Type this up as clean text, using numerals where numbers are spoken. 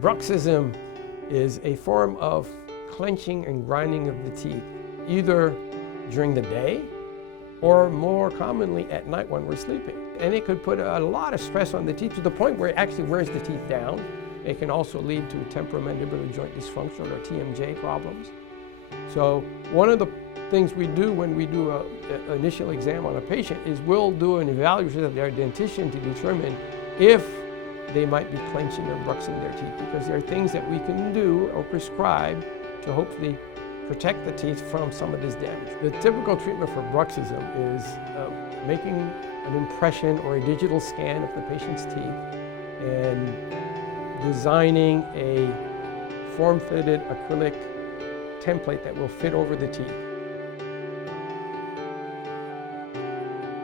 Bruxism is a form of clenching and grinding of the teeth, either during the day or more commonly at night when we're sleeping. And it could put a lot of stress on the teeth to the point where it actually wears the teeth down. It can also lead to temporomandibular joint dysfunction or TMJ problems. So one of the things we do when we do an initial exam on a patient is we'll do an evaluation of their dentition to determine if they might be clenching or bruxing their teeth, because there are things that we can do or prescribe to hopefully protect the teeth from some of this damage. The typical treatment for bruxism is making an impression or a digital scan of the patient's teeth and designing a form-fitted acrylic template that will fit over the teeth.